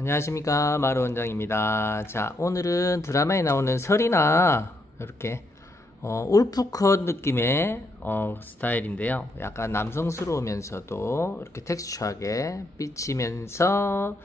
안녕하십니까, 마루 원장입니다. 자, 오늘은 드라마에 나오는 설이나 이렇게 울프컷 느낌의 스타일인데요. 약간 남성스러우면서도 이렇게 텍스처하게 삐치면서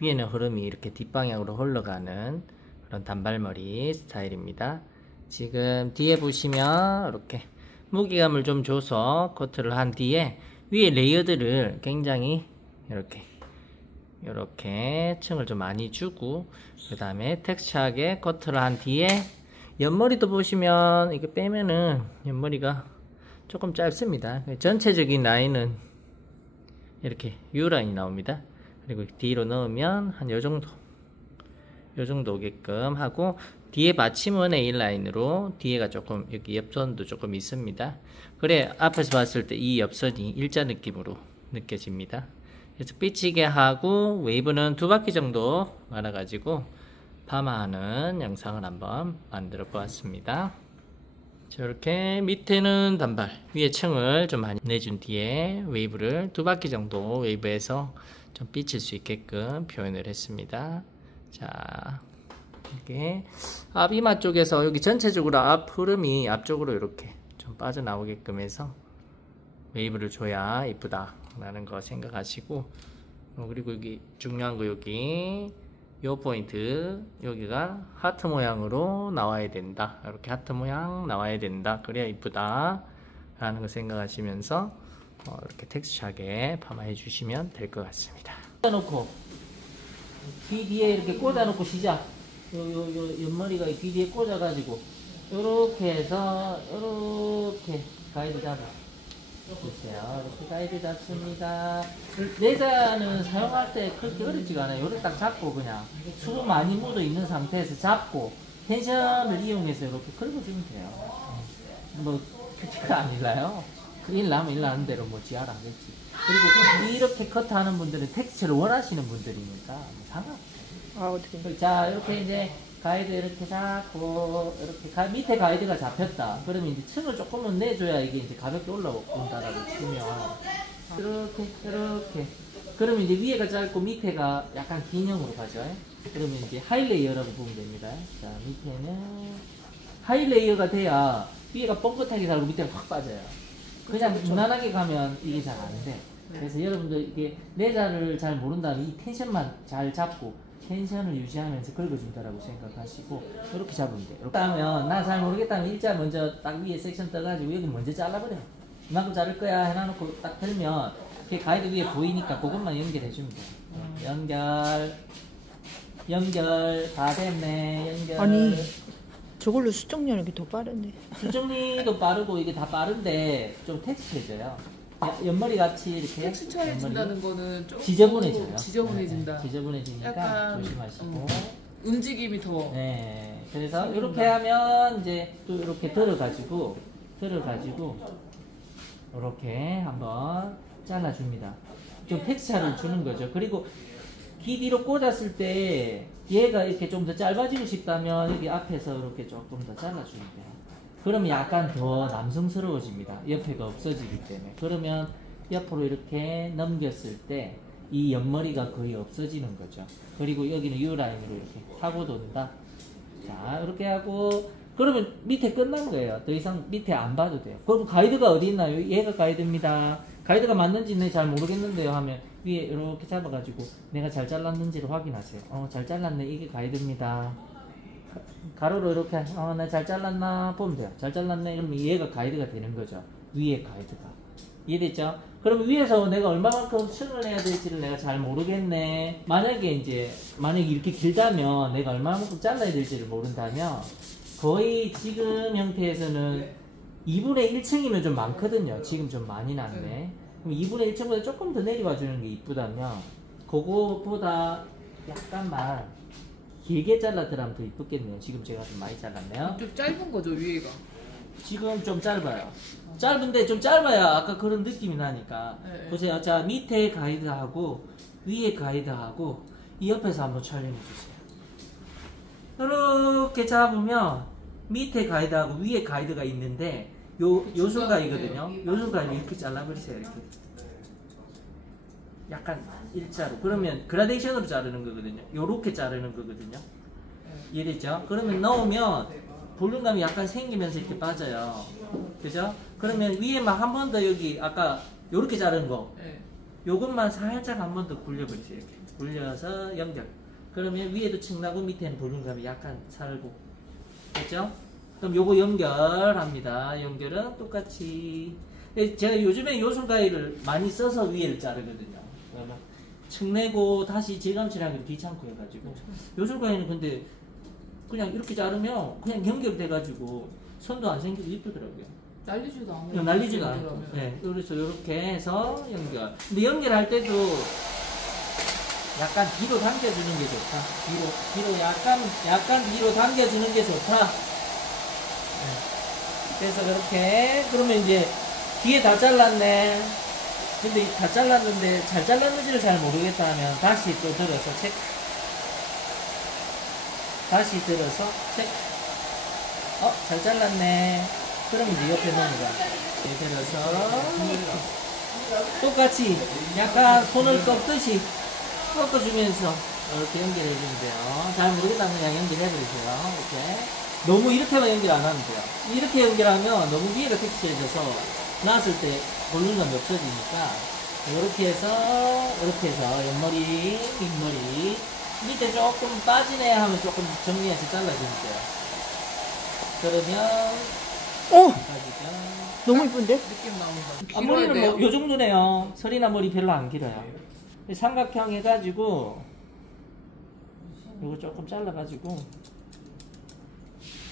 위에는 흐름이 이렇게 뒷방향으로 흘러가는 그런 단발머리 스타일입니다. 지금 뒤에 보시면 이렇게 무게감을 좀 줘서 커트를 한 뒤에 위에 레이어드를 굉장히 이렇게 층을 좀 많이 주고, 그 다음에 텍스처하게 커트를 한 뒤에 옆머리도 보시면 이게 빼면은 옆머리가 조금 짧습니다. 전체적인 라인은 이렇게 U라인이 나옵니다. 그리고 뒤로 넣으면 한 요정도 오게끔 하고, 뒤에 받침은 A라인으로 뒤에가 조금 여기 옆선도 조금 있습니다. 그래 앞에서 봤을 때 이 옆선이 일자 느낌으로 느껴집니다. 그래서 삐치게 하고 웨이브는 2바퀴 정도 말아가지고 파마하는 영상을 한번 만들어 보았습니다. 저렇게 밑에는 단발, 위에 층을 좀 많이 내준 뒤에 웨이브를 2바퀴 정도 웨이브해서 좀 삐칠 수 있게끔 표현을 했습니다. 자, 이렇게 앞 이마 쪽에서 여기 전체적으로 앞 흐름이 앞쪽으로 이렇게 좀 빠져나오게끔 해서 웨이브를 줘야 이쁘다 라는 거 생각하시고, 그리고 여기 중요한 거, 여기 요 포인트, 여기가 하트 모양으로 나와야 된다. 이렇게 하트 모양 나와야 된다. 그래야 이쁘다 라는 거 생각하시면서 이렇게 텍스처하게 파마해 주시면 될 것 같습니다. 꽂아놓고 귀 뒤에 이렇게 꽂아놓고 시작. 요 옆머리가 귀 뒤에 꽂아가지고 요렇게 해서 요렇게 가이드 잡아 보세요. 이렇게 가이드 잡습니다. 내자는 사용할 때 그렇게 어렵지가 않아요. 요를 딱 잡고 그냥 수분 많이 묻어 있는 상태에서 잡고 텐션을 이용해서 이렇게 긁어주면 돼요. 뭐 큐티가 안 일나요? 일 나면 일 나는 대로 뭐 지하라 하겠지. 그리고 이렇게 커트하는 분들은 텍스처를 원하시는 분들이니까 상관없어요. 자, 이렇게 이제 가이드 이렇게 잡고, 이렇게 밑에 가이드가 잡혔다. 그러면 이제 층을 조금은 내줘야 이게 이제 가볍게 올라온다라고 치면, 이렇게. 그러면 이제 위에가 짧고 밑에가 약간 긴형으로 가죠. 그러면 이제 하이레이어라고 보면 됩니다. 자, 밑에는 하이레이어가 돼야 위에가 뻥긋하게 살고 밑에가 확 빠져요. 그냥 무난하게 가면 이게 잘 안 돼. 그래서 여러분들 이게 내자를 잘 모른다면 이 텐션만 잘 잡고 텐션을 유지하면서 긁어준다라고 생각하시고 이렇게 잡으면 돼요. 이렇게 하면 나 잘 모르겠다면 일자 먼저 딱 위에 섹션 떠가지고 여기 먼저 잘라버려. 이만큼 자를 거야 해놔놓고 딱 들면 이렇게 가이드 위에 보이니까 그것만 연결해주면 돼요. 연결 다 됐네. 연결. 아니 저걸로 수정력이 더 빠른데. 수정리도 빠르고 이게 다 빠른데 좀 텍스처해져요. 옆머리 같이 이렇게 텍스처해진다는 거는 좀 지저분해져요. 지저분해진다. 네, 지저분해지니까 약간, 조심하시고. 움직임이 더. 네. 그래서 이렇게 하면 이제 또 이렇게 들어가지고 이렇게 한번 잘라줍니다. 좀 텍스처를 주는 거죠. 그리고 귀 뒤로 꽂았을 때 얘가 이렇게 좀 더 짧아지고 싶다면 여기 앞에서 이렇게 조금 더 잘라주면 돼요. 그러면 약간 더 남성스러워집니다. 옆에가 없어지기 때문에. 그러면 옆으로 이렇게 넘겼을 때 이 옆머리가 거의 없어지는 거죠. 그리고 여기는 U라인으로 이렇게 하고 돈다. 자, 이렇게 하고 그러면 밑에 끝난 거예요. 더 이상 밑에 안 봐도 돼요. 그럼 가이드가 어디 있나요? 얘가 가이드입니다. 가이드가 맞는지는 잘 모르겠는데요 하면 위에 이렇게 잡아가지고 내가 잘 잘랐는지를 확인하세요. 잘 잘랐네. 이게 가이드입니다. 가로로 이렇게 나 잘 잘랐나 보면 돼요. 잘 잘랐네. 그러면 얘가 가이드가 되는 거죠. 위에 가이드가. 이해됐죠? 그러면 위에서 내가 얼마만큼 층을 해야 될지를 내가 잘 모르겠네. 만약에 이렇게 길다면 내가 얼마만큼 잘라야 될지를 모른다면 거의 지금 형태에서는 2분의 1층이면 좀 많거든요. 지금 좀 많이 났네. 그럼 2분의 1층보다 조금 더 내려와 주는 게 이쁘다면 그거보다 약간만 길게 잘라더라면 더 이쁘겠네요. 지금 제가 좀 많이 잘랐네요. 좀 짧은 거죠, 위에가. 지금 좀 짧아요. 짧은데 좀 짧아야 아까 그런 느낌이 나니까. 네. 보세요. 자, 밑에 가이드하고 위에 가이드하고 이 옆에서 한번 촬영해 주세요. 이렇게 잡으면 밑에 가이드하고 위에 가이드가 있는데 요 순간이거든요. 요 순간에 이렇게 잘라버리세요. 약간 일자로. 그러면 그라데이션으로 자르는 거거든요. 요렇게 자르는 거거든요. 이해됐죠? 그러면 넣으면 볼륨감이 약간 생기면서 이렇게 빠져요. 그죠? 그러면 위에만 한 번 더 여기 아까 요렇게 자른 거 네. 요것만 살짝 한 번 더 굴려버리세요. 이렇게 굴려서 연결. 그러면 위에도 층나고 밑에는 볼륨감이 약간 살고. 됐죠? 그럼 요거 연결합니다. 연결은 똑같이. 제가 요즘에 요술 가위를 많이 써서 위에를 자르거든요. 그러면 층내고 다시 질감칠하기도 귀찮고 해가지고. 요술 가위는 근데 그냥 이렇게 자르면 그냥 연결돼가지고 선도 안 생기고 이쁘더라고요. 날리지도 않아요. 그냥 날리지도 않고. 네, 그래서 이렇게 해서 연결. 근데 연결할 때도 약간 뒤로 당겨주는 게 좋다. 뒤로 약간 뒤로 당겨주는 게 좋다. 네. 그래서 그렇게 그러면 이제 뒤에 다 잘랐네. 근데 다 잘랐는데 잘 잘랐는지를 잘 모르겠다 하면 다시 또 들어서 체크. 다시 들어서 체크. 잘 잘랐네. 그럼 이제 옆에 넘어가. 들어서 똑같이 약간 손을 꺾듯이 꺾어주면서 이렇게 연결해주면 돼요. 잘 모르겠다면 그냥 연결해버리세요. 이렇게. 너무 이렇게만 연결 안 하면 돼요. 이렇게 연결하면 너무 위에가 픽스해져서 나왔을 때 볼륨감이 없어지니까 이렇게 해서 옆머리, 윗머리 밑에 조금 빠지네 하면 조금 정리해서 잘라주면 돼요. 그러면 빠지죠. 너무 이쁜데? 느낌 나온다. 앞머리는 뭐 요 정도네요. 설이나 머리 별로 안 길어요. 삼각형 해가지고 요거 조금 잘라가지고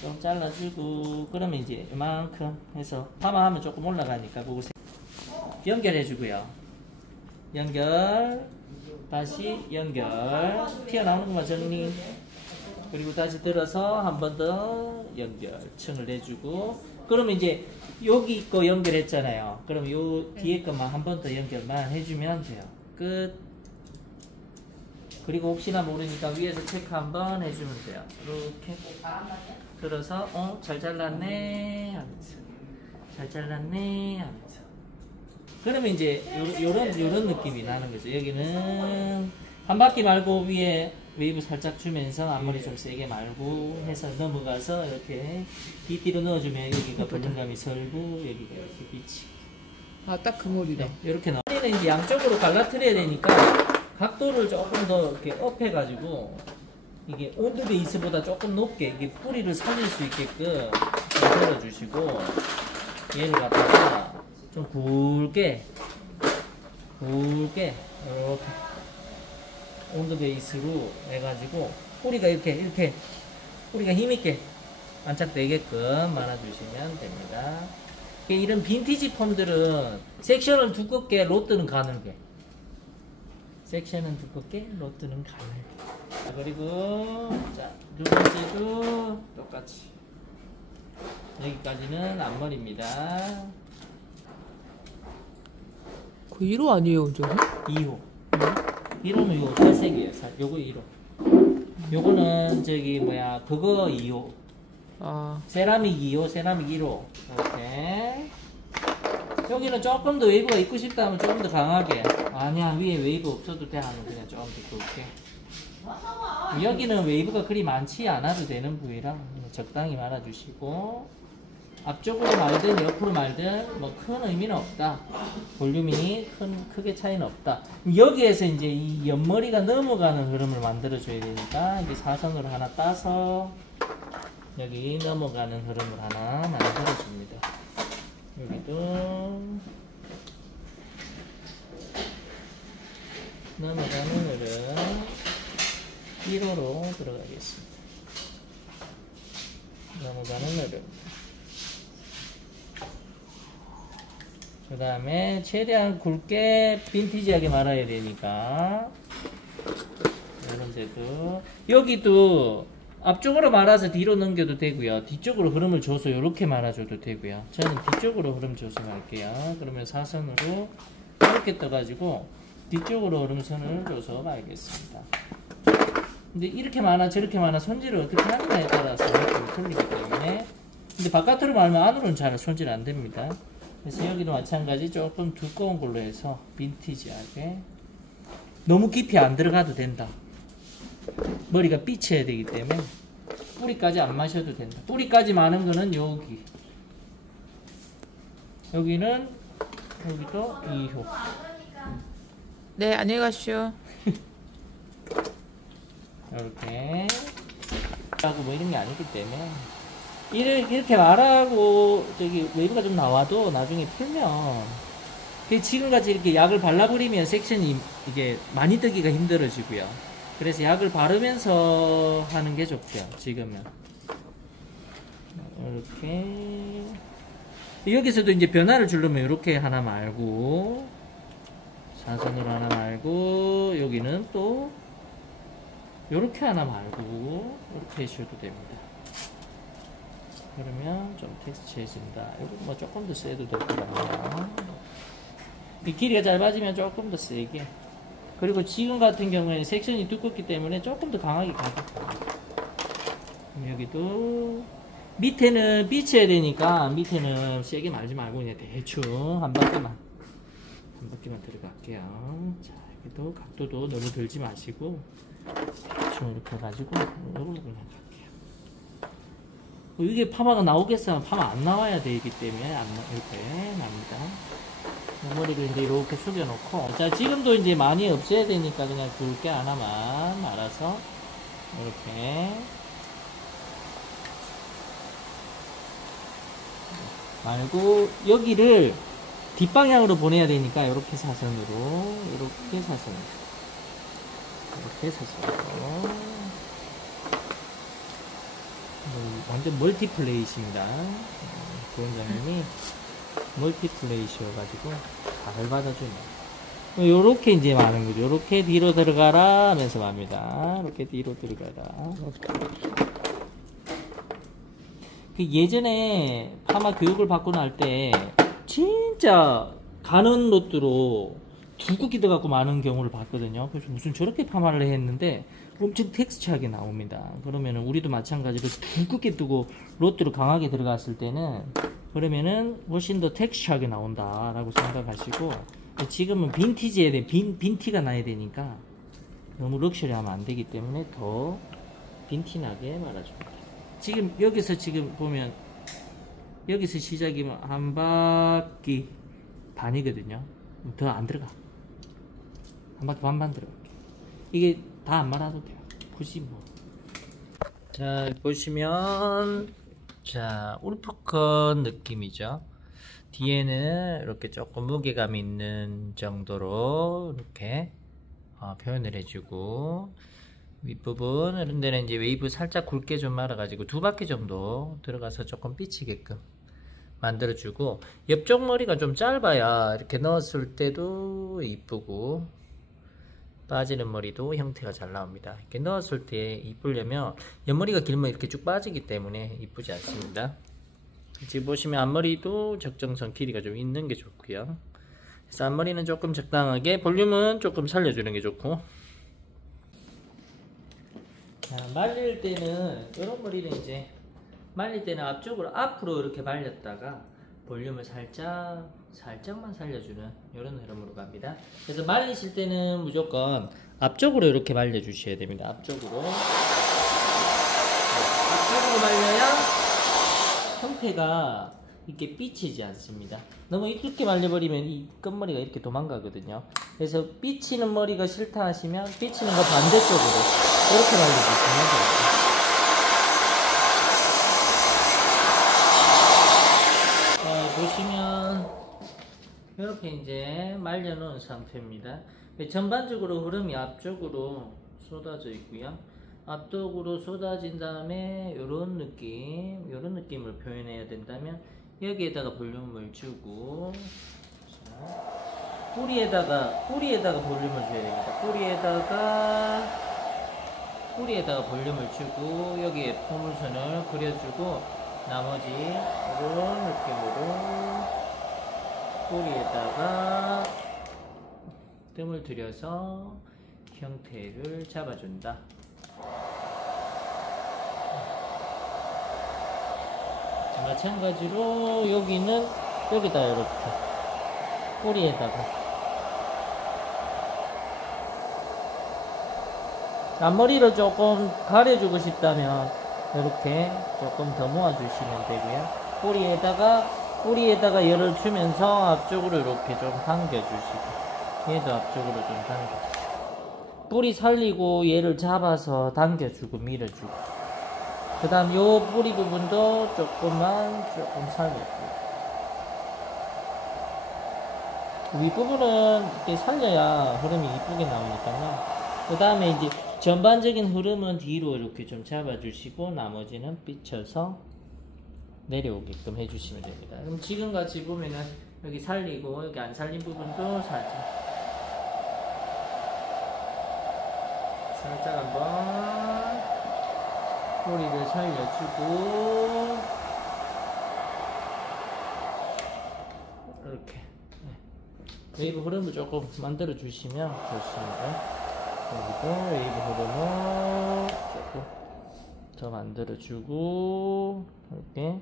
좀 잘라주고 그러면 이제 이만큼 해서 파마하면 조금 올라가니까 그거 연결해주고요. 연결 다시 연결 튀어나오는 것만 정리 그리고 다시 들어서 한 번 더 연결 층을 내주고 그러면 이제 여기 거 연결했잖아요. 그럼 요 뒤에 것만 한 번 더 연결만 해주면 돼요. 끝. 그리고 혹시나 모르니까 위에서 체크 한번 해주면 돼요. 이렇게 들어서 잘 잘랐네 하면서 잘 잘랐네 하면서 그러면 이제 요런 느낌이 나는 거죠. 여기는 한 바퀴 말고 위에 웨이브 살짝 주면서 앞머리 좀 세게 말고 해서 넘어가서 이렇게 뒤로 넣어주면 여기가 볼륨감이 설고 여기가 이렇게 빛이 딱 그 머리다. 이렇게 나와. 머리는 이제 양쪽으로 갈라뜨려야 되니까 각도를 조금 더 이렇게 업해가지고 이게 온도 베이스보다 조금 높게 이게 뿌리를 살릴 수 있게끔 만들어주시고 얘를 갖다가 좀 굵게 이렇게 온도 베이스로 해가지고 뿌리가 이렇게 뿌리가 힘있게 안착되게끔 말아주시면 됩니다. 이런 빈티지 폼들은 섹션을 두껍게 로트는 가늘게 섹션은 두껍게 로트는 가늘게 그리고 자, 두 번째도 똑같이 여기까지는 앞머리입니다. 그 1호 아니에요, 저기? 2호 1호는 요거 탈색이에요. 요거 1호 요거는 저기 뭐야 그거 2호 세라믹 2호 세라믹 1호 이렇게 여기는 조금 더 웨이브가 있고 싶다 하면 조금 더 강하게 아니야 위에 웨이브 없어도 돼 하면 그냥 조금 더 굵게 여기는 웨이브가 그리 많지 않아도 되는 부위라 적당히 말아주시고 앞쪽으로 말든 옆으로 말든 뭐 큰 의미는 없다. 볼륨이 크게 차이는 없다. 여기에서 이제 이 옆머리가 넘어가는 흐름을 만들어줘야 되니까 이제 사선으로 하나 따서 여기 넘어가는 흐름을 하나 만들어줍니다. 여기도 넘어가는 흐름 1호로 들어가겠습니다. 넘어가는 흐름 그 다음에 최대한 굵게 빈티지하게 말아야 되니까 이런데도 여기도 앞쪽으로 말아서 뒤로 넘겨도 되고요. 뒤쪽으로 흐름을 줘서 이렇게 말아줘도 되고요. 저는 뒤쪽으로 흐름 줘서 말게요. 그러면 사선으로 이렇게 떠가지고 뒤쪽으로 흐름선을 줘서 말겠습니다. 근데 이렇게 많아 저렇게 많아 손질을 어떻게 하느냐에 따라서 느낌이 틀리기 때문에 근데 바깥으로 말면 안으로는 잘 손질 안 됩니다. 그래서 여기도 마찬가지 조금 두꺼운 걸로 해서 빈티지하게 너무 깊이 안 들어가도 된다. 머리가 삐쳐야 되기 때문에 뿌리까지 안 마셔도 된다. 뿌리까지 마는 거는 여기. 여기는 여기도 2호. 네, 안녕히 가시오. 이렇게 하고 뭐 이런 게 아니기 때문에 이렇게 말하고 저기 웨이브가 좀 나와도 나중에 풀면 지금같이 이렇게 약을 발라버리면 섹션이 이게 많이 뜨기가 힘들어지고요. 그래서 약을 바르면서 하는 게 좋고요. 지금은 이렇게 여기서도 이제 변화를 주려면 이렇게 하나 말고 사선으로 하나 말고 여기는 또 이렇게 하나 말고 이렇게 해주셔도 됩니다. 그러면 좀 텍스처해진다. 이거 뭐 조금 더 세도 될 것 같네요. 이 길이가 짧아지면 조금 더 세게. 그리고 지금 같은 경우에는 섹션이 두껍기 때문에 조금 더 강하게 가겠다. 여기도 밑에는 삐쳐야 되니까 밑에는 세게 말지 말고 그냥 대충 한 바퀴만 들어갈게요. 자, 여기도 각도도 너무 들지 마시고 대충 이렇게 해가지고 이걸로 그냥 갈게요. 이게 파마가 나오겠어요? 파마 안 나와야 되기 때문에 이렇게 납니다. 머리를 이제 이렇게 숙여놓고, 자, 지금도 이제 많이 없애야 되니까 그냥 굵게 하나만 말아서 이렇게 말고 여기를 뒷방향으로 보내야 되니까 이렇게 사선으로 완전 멀티플레이십니다. 부원장님이 멀티플레이셔가지고 잘 받아주네요. 요렇게 이제 마는 거죠. 요렇게 뒤로 들어가라 하면서 맙니다. 이렇게 뒤로 들어가라. 예전에 파마 교육을 받고 날 때 진짜 가는 로트로 두껍게 들어가고 마는 경우를 봤거든요. 그래서 무슨 저렇게 파마를 했는데 엄청 텍스처하게 나옵니다. 그러면은 우리도 마찬가지로 두껍게 뜨고 로트로 강하게 들어갔을 때는 그러면은 훨씬 더 텍스처하게 나온다 라고 생각하시고, 지금은 빈티지에 대해 빈티가 나야 되니까 너무 럭셔리하면 안 되기 때문에 더 빈티나게 말아줍니다. 지금 여기서 지금 보면 여기서 시작이면 한 바퀴 반이거든요. 더 안 들어가. 한 바퀴 반반 들어갈게요. 이게 다 안 말아도 돼요. 굳이 뭐. 자, 보시면 자, 울프컷 느낌이죠. 뒤에는 이렇게 조금 무게감 있는 정도로 이렇게 표현을 해주고, 윗부분 이런 데는 이제 웨이브 살짝 굵게 좀 말아가지고 두 바퀴 정도 들어가서 조금 삐치게끔 만들어주고, 옆쪽 머리가 좀 짧아야 이렇게 넣었을 때도 이쁘고 빠지는 머리도 형태가 잘 나옵니다. 이렇게 넣었을 때 이쁘려면 옆머리가 길면 이렇게 쭉 빠지기 때문에 이쁘지 않습니다. 지금 보시면 앞머리도 적정선 길이가 좀 있는 게 좋고요. 그래서 앞머리는 조금 적당하게, 볼륨은 조금 살려주는 게 좋고, 자, 말릴 때는 이런 머리는 이제 말릴 때는 앞으로 이렇게 말렸다가 볼륨을 살짝만 살려주는 이런 흐름으로 갑니다. 그래서 말리실 때는 무조건 앞쪽으로 이렇게 말려 주셔야 됩니다. 앞쪽으로 말려야 형태가 이렇게 삐치지 않습니다. 너무 이렇게 말려버리면 이 끝머리가 이렇게 도망가거든요. 그래서 삐치는 머리가 싫다 하시면 삐치는 거 반대쪽으로 이렇게 말려주시면 됩니다. 보시면 이렇게 이제 말려놓은 상태입니다. 전반적으로 흐름이 앞쪽으로 쏟아져 있고요. 앞쪽으로 쏟아진 다음에 이런 느낌을 표현해야 된다면 여기에다가 볼륨을 주고, 자, 뿌리에다가 볼륨을 줘야 됩니다. 뿌리에다가 볼륨을 주고 여기에 포물선을 그려주고, 나머지 이런 느낌으로 뿌리에다가 뜸을 들여서 형태를 잡아준다. 마찬가지로 여기는 여기다 이렇게 뿌리에다가 앞머리를 조금 가려주고 싶다면 이렇게 조금 더 모아주시면 되고요. 뿌리에다가 열을 주면서 앞쪽으로 이렇게 좀 당겨주시고, 얘도 앞쪽으로 좀 당겨주시고, 뿌리 살리고 얘를 잡아서 당겨주고 밀어주고, 그 다음 요 뿌리 부분도 조금 살려주고, 윗부분은 이렇게 살려야 흐름이 이쁘게 나오니까요. 그 다음에 이제 전반적인 흐름은 뒤로 이렇게 좀 잡아주시고, 나머지는 삐쳐서 내려오게끔 해주시면 됩니다. 그럼 지금같이 보면은 여기 살리고 여기 안 살린 부분도 살짝 한번 꼬리를 살려주고, 이렇게 웨이브 흐름을 조금 만들어 주시면 좋습니다. 여기도 웨이브 흐름을 조금 더 만들어 주고, 이렇게.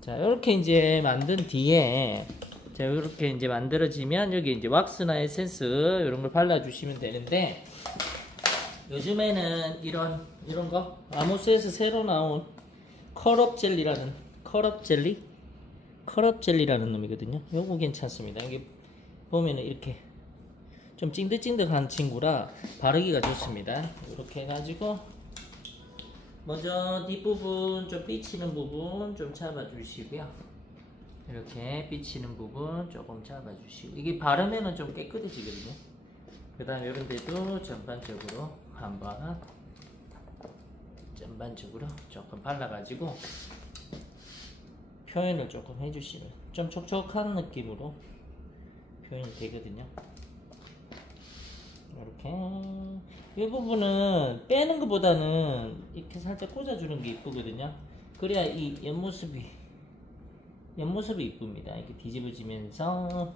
자, 이렇게 이제 만든 뒤에, 자, 이렇게 이제 만들어지면 여기 이제 왁스나 에센스 이런 걸 발라주시면 되는데, 요즘에는 이런 거 아모스에서 새로 나온 컬업 젤리라는 놈이거든요. 요거 괜찮습니다. 여기 보면은 이렇게 좀 찐득찐득한 친구라 바르기가 좋습니다. 이렇게 해가지고 먼저 뒷부분 좀 삐치는 부분 좀 잡아주시고요. 이렇게 삐치는 부분 조금 잡아주시고, 이게 바르면은 좀 깨끗해지거든요. 그 다음 이런 데도 전반적으로 조금 발라가지고 표현을 조금 해주시면 좀 촉촉한 느낌으로 표현이 되거든요. 이렇게 이 부분은 빼는 것보다는 이렇게 살짝 꽂아주는 게 이쁘거든요. 그래야 이 옆모습이 이쁩니다. 이렇게 뒤집어지면서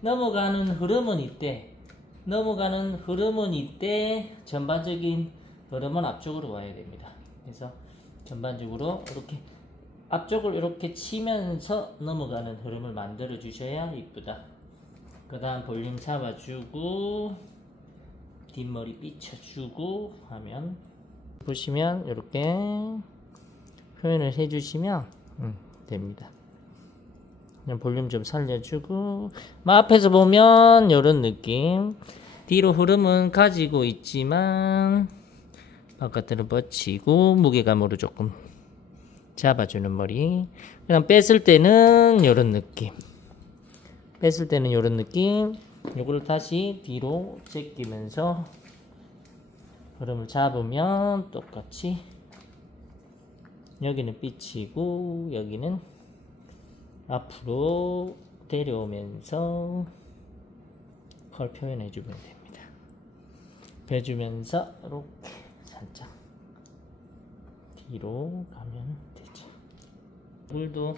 넘어가는 흐름은 이때 전반적인 흐름은 앞쪽으로 와야 됩니다. 그래서 전반적으로 이렇게 앞쪽을 이렇게 치면서 넘어가는 흐름을 만들어 주셔야 이쁘다. 그 다음 볼륨 잡아주고 뒷머리 삐쳐주고 하면, 보시면 이렇게 표현을 해주시면 됩니다. 그냥 볼륨 좀 살려주고, 앞에서 보면 이런 느낌, 뒤로 흐름은 가지고 있지만 바깥으로 뻗치고 무게감으로 조금 잡아주는 머리. 그냥 뺐을 때는 이런 느낌, 요거를 다시 뒤로 제끼면서 흐름을 잡으면 똑같이 여기는 삐치고 여기는 앞으로 데려오면서 컬 표현해 주면 됩니다. 빼주면서 이렇게 살짝 뒤로 가면 되죠. 물도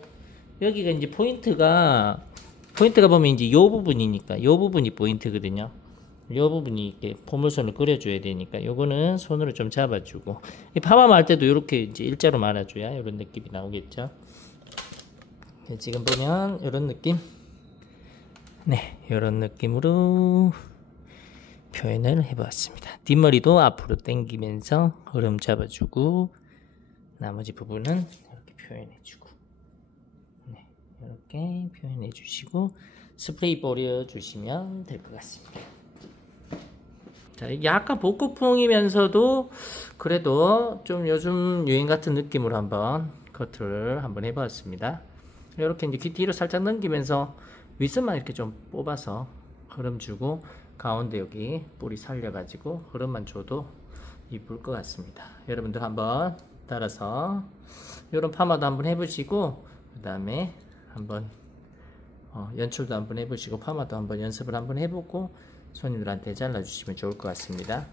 여기가 이제 포인트가 보면 이제 요 부분이니까 요 부분이 포인트거든요. 요 부분이 이렇게 포물선을 그려줘야 되니까 요거는 손으로 좀 잡아주고, 이 파마 말 때도 이렇게 이제 일자로 말아줘야 이런 느낌이 나오겠죠. 지금 보면 이런 느낌, 네, 이런 느낌으로 표현을 해보았습니다. 뒷머리도 앞으로 당기면서 흐름 잡아주고, 나머지 부분은 이렇게 표현해주고, 네, 이렇게 표현해주시고 스프레이 뿌려주시면 될 것 같습니다. 자, 약간 복고풍이면서도 그래도 좀 요즘 유행 같은 느낌으로 한번 커트를 한번 해보았습니다. 이렇게 이제 뒤로 살짝 넘기면서 윗선만 이렇게 좀 뽑아서 흐름 주고, 가운데 여기 뿌리 살려가지고 흐름만 줘도 이쁠 것 같습니다. 여러분들 한번 따라서 이런 파마도 한번 해보시고, 그 다음에 한번 연출도 한번 해보시고 파마도 한번 연습을 한번 해보고 손님들한테 잘라주시면 좋을 것 같습니다.